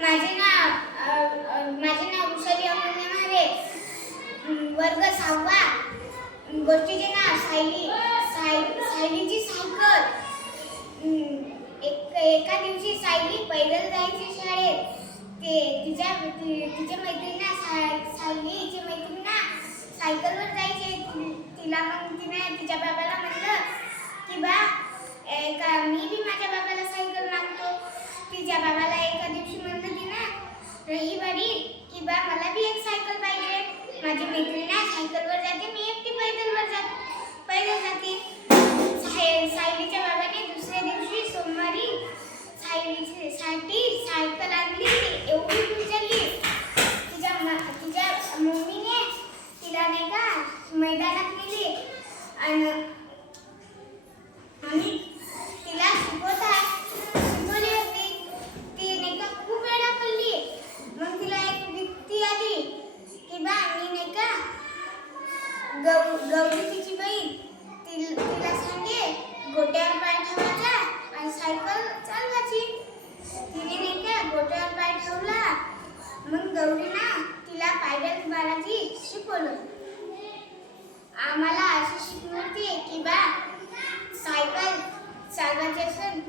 माझे नाव वृषाली अमोल मारे. वर्ग 6वा. गोष्टीचे नाव सायलीची सायकल. एका दिवशी सायली पैदल जायची शाळेत. तिच्या मैत्रिणींना सायलीच्या मैत्रिणींना सायकलवर जायचे. तिला मग तिने तिच्या बाबाला म्हटलं की मी बी माझ्या बाबाला सायकल मागतो. तिच्या बाबाला एका दिवशी म्हणलं तिनं रविवारी की मला बी एक सायकल पाहिजे. माझी मैत्रिणी सायकलवर जाते, मी एकटी पैदल जाते. सायलीच्या बाबाने दुसऱ्या दिवशी सोमवारी सायलीसाठी सायकल आणली. एवढी उचलली. तिच्या मम्मीने तिला नाही का मैदानात नेली आणि तिला शिकवली होती. ती नाही का खूप वेळा पडली. मग तिला एक युक्ती आली की मी नाही का गौरी तिची बहीण तिला सांगे गोट्यावर पाय ठेवायचा आणि सायकल चालवायची. तिने नाही का गोट्यावर पाय ठेवला. मग गौरीना तिला पायडल मारायची शिकवलं. आम्हाला अशी शिकवण होती की सायकल चालवायची असेल